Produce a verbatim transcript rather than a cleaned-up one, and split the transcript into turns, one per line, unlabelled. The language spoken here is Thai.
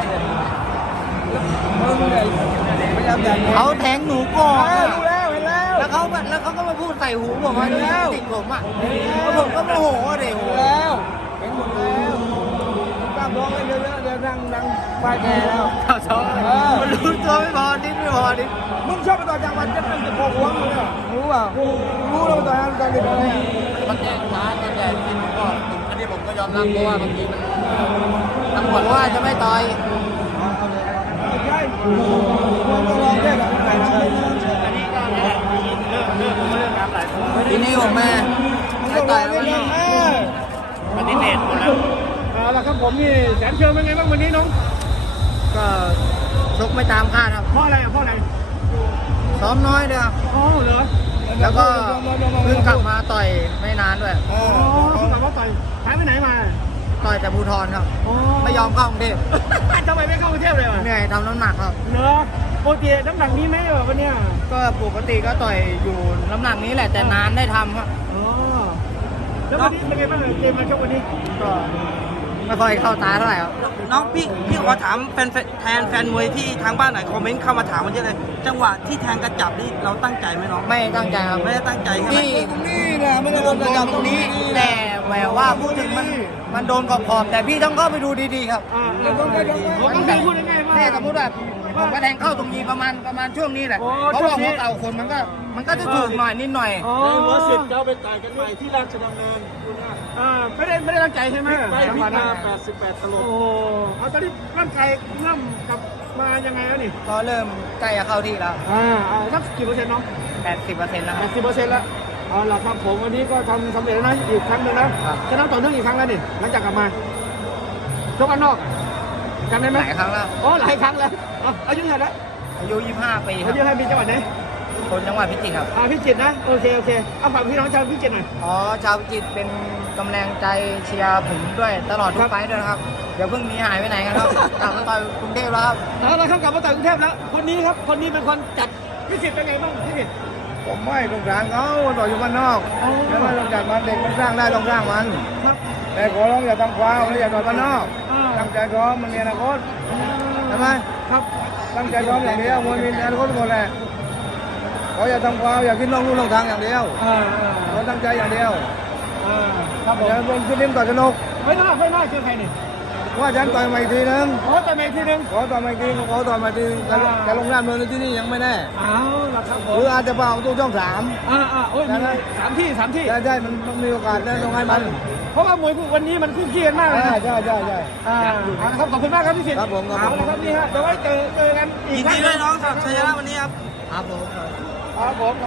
เขาแทงหนูก่อน
ดูแล้วเห็นแล้ว
แล้วเขาแล้วเขาก็มาพูดใส่หูผมว่าติดผมอ่ะแล้วผมก็โมโหเด็ก
แล้วเห็นหมดแล้วตั้งร้องให้เยอะๆเดี๋ยวนั่งนั่งป้ายแกแล้ว
เขาชอบมันรู้ตัวไม่พอนิดไม่พอนิด
มึงชอบไปต่อยจังหวัดจะเป็นจะโผล่หัวมึงเนี่ยรู้เปล่ารู้แล้วไปต่อยอะไรต่อยอะไร
มันแจ้งช้าตอนใหญ่ที่ผมก็อันนี้ผมก็ยอมรับเพราะว่าบางทีมันตำรวจว่าจะไม่ต่อย
ใช่มึงก็ลองเรียกแบบไหนนะ
ทีนี้ผมแม่
มึง
ไม่
ก็ล
ต่
อ
อย
ง
แล้ว
เรียก
มัน
เออ
ปฏิเสธหมดแล้ว
เอาละครับผมนี่แสนเชิงเป็นไงบ้างวันนี้น้อง
ก็ชกไม่ตามคาดครับ
เพราะอะไรอ่ะเพราะอะไร
ซ้อมน้อยด้วยครับ
อ๋อเหรอ
แล้วก็เพิ่งกลับมาต่อยไม่นานด้วย
อ๋อเพิ่งกลับมาต่อยหายไปไหนมา
ต่อยแต่ภูทรครับ ไม่ยอมเข้ากรุงเทพ
ทำไมไม่เข้ากรุงเทพเลยวะ
เหนื่อยทำน้ำหนักครับ
เนอะปกติน้ำหนักนี้ไหมแบบวันเนี้ย
ก็ปกติก็ต่อยอยู่น้ำหนักนี้แหละแต่นานได้ทำครับ
อ๋อแล้ววันนี้เป็นไงบ้างเกมมาชกวันนี้
ก็ไม่ค่อยเข้าตาเท่าไหร่ครับ
น้องพี่พี่ขอถามแฟนแทนแฟนมวยที่ทางบ้านหน่อยคอมเมนต์เข้ามาถามมันเยอะเลย จังหวะที่แทงกระจับนี่เราตั้งใจไหมน้อง
ไม่ตั้งใจครับ
ไม่ได้ตั้งใจใช่ไหม
ที่
ตรงนี้นะไม่ได้โดนกระจับตรงนี้
แต่แหววว่าพูดถึงมันมันโดนขอบๆแต่พี่ต้องเข้าไปดูดีๆครับ
อ่าต้องไปต้องไปต้องไปพูดง่ายๆว่า
แม่สมมติแบบผมก็แทงเข้าตรงนี้ประมาณประมาณช่วงนี้แหละ
โอ้
เพราะ
ช่ว
ว่าง
นี้
หัวเก่าคนมันก็มันก็จะถูกหน่อยนิดหน่อย
อ๋อ
หัวสิบเจ้าไปต่อยกันใหม่ที่ราชดำเนินคุณว่า
อ่าไม่ได้ไม่ได้ตั้งใจใช่ไหม
ไป
จัง
พิ
หวะนั้
มาน แปดสิบแปดตล
โอ้
บ
โหเอาตอนนี้ร่างกายเริ่มกลับมายังไงแล้วนี่
ก็เริ่มใกล้จะเข้าที่แล้ว
อ่าอ่าสักกี่เปอร์เซ็นต์น้อง
แปดสิบเปอร์เซ็นต์แล้วค
แป
รับ
ดสิบเปอร์เซ็นต์แล้วเอาล่ะครับผมวันนี้ก็ทำสำเร็จแล้วนะอีกครั้งหนึ่งนะครับ ชนะต่อเนื่องอีกครั้งแล้วนี่หลังจากกลับมาชกกันนอกจำได้ไหม
หลายครั้งแล้ว
อ๋อหลายครั้งแล้วเอาอายุเท่าไหร่แล้ว
อายุยี่สิบห้าปีครั
อา
บ
ยุเท่าไหร่มีจังหวัดไหน
คนจังหวัดพิจิตรครับ
อ่าพิจิตรนะโอเคโอเคเอาฝากพี่น้องชาวพิจิตรหน่อย
อ๋อชาวพิจิตรเป็นกำลังใจเชียร์ผมด้วยตลอดทุ
ครั
ก
บ
ไฟต์ด้วยนะครับเดี๋ยวเพิ่งหนี้หายไปไหนกันครับกลับมาต่อยกรุงเทพแล้วครับ
เอาละครับกลับมาต่อยกรุงเทพแล้วคนนี้ครับคนนี้เป็นคนจัดพิจิตรเป็นไงบ้างพิจิตร
ผมไม่สงสารเขาต่อยอยู่บ้านนอก
อ๋อ
แล้วไม่ต้องจัดมันเด็กมันสร้างได้ต้องสร้างมัน
ครับ
แต่ขอร้องอย่าทำความอย่าต่อยบ้านนอก
อ่า
ตั้งใจซ้อมมันมีอนาคตใช่ไหม
ครับ
ตั้งใจซ้อมอย่างเดียวมวยมีอนาคตหมดแหละขออย่าทำความอย่าคิดลงลู่ลงทางอย่างเดียว
อ่าอ่า
ขอตั้งใจอย่างเดียว
อ่าครับผม
อย่าลงชุดนิ้มต่อยสนุก
ไม่น่าไม่น่าเจอใครนี่
ว่าฉันต่อยมาอีกทีนึง
โอ้แต่ไม่ทีนึง
ขอต่อยมาอีกทีขอต่อยมาอีกทีแต่แต่ลงน้ำเนินที่นี่ยังไม่แน่
เอาละครับผ
ห
ม
รืออาจจะเปล่าตู้ช่องสาม
อ่าอ่าโอ้ยมีสามที่สามที่
ใช่ใช่มันต้องมีโอกาสได้ต้องให้มัน
เพราะว่ามวยคู่วันนี้มันคู่ขี้กันมากเลย
ใช่
นะ
ใช่ใช่ใช่
อ่าเอาละครับขอบคุณมากครับพี่สิทธิ์
ครับผมครับผม
เอาละครับนี่ฮะเดี๋ยวไว้เจอเจอกันอี
ยิ
ก
นดีด้วยน้องสำหรับชัยชนะวันนี้ครับ
ครับผม
ครับผม